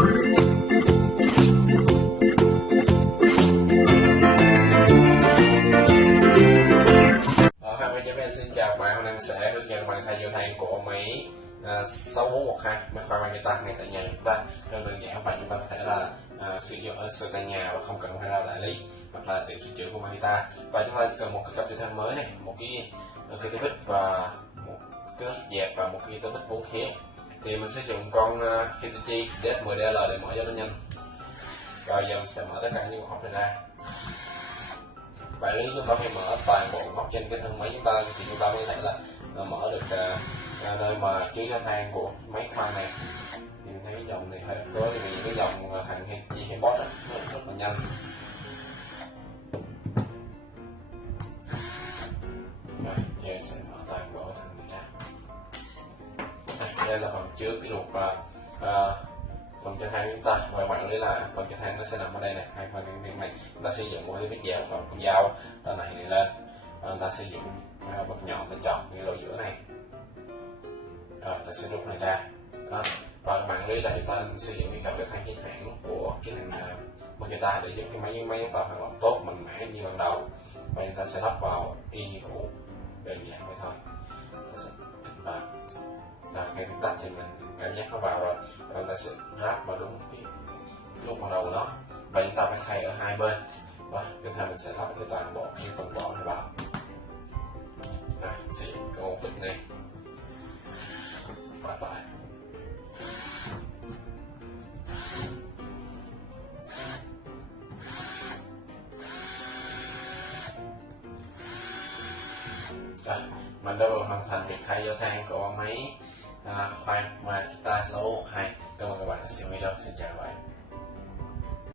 Xin chào bạn, hôm nay mình sẽ hướng dẫn bạn thay vô than của máy 6412 máy khoan máy guitar ngay tại nhà chúng ta. Rất đơn giản và chúng ta có thể là sử dụng ở sửa tại nhà và không cần phải ra đại lý hoặc là tiệm sửa chữa của máy guitar. Và chúng ta chỉ cần một cái cặp dây than mới này, một cái cây tép bích và một cái dẹp và một cái tép bích 4 khía. Thì mình sẽ dùng con Hitachi DS10DL để mở cho nó nhanh. Rồi giờ mình sẽ mở tất cả những ốc này ra. Và nếu chúng ta phải mở toàn bộ ốc trên cái thân máy chúng ta thì chúng ta có thể là mở được nơi mà chứa cho than của máy khoan này. Thì mình thấy cái dòng này hơi rối vì những cái dòng thằng Hitachi hay Bosch rất là nhanh. Rồi giờ sẽ mở toàn bộ thằng này ra. Đây là phần chứa cái luộc phần cho than chúng ta, và bạn lý là phần cho than nó sẽ nằm ở đây này. Hai phần này chúng ta sử dụng một cái vết dao và con dao ta này lên, và ta sử dụng bật nhọn để chọn cái lỗ giữa này, rồi ta sẽ rút này ra đó. Và bạn lý là chúng ta sử dụng cái cặp cho than chính hãng của cái hàng Makita để giúp cái máy chúng ta hoạt động tốt mạnh mẽ như ban đầu, và chúng ta sẽ lắp vào y như cũ, đơn giản vậy thôi. Ta sẽ ngay chúng ta thì mình cảm giác nó vào rồi, và ta sẽ ráp vào đúng cái lúc ban đầu của nó, và chúng ta phải thay ở hai bên. Và tiếp theo mình sẽ lắp cái toàn bộ cái phần vỏ này vào. Sử dụng cái ổ vịt này và lại mình đã vừa hoàn thành việc thay vô than của máy khoan Makita 612. Cảm ơn các bạn đã xem video. Xin chào các bạn.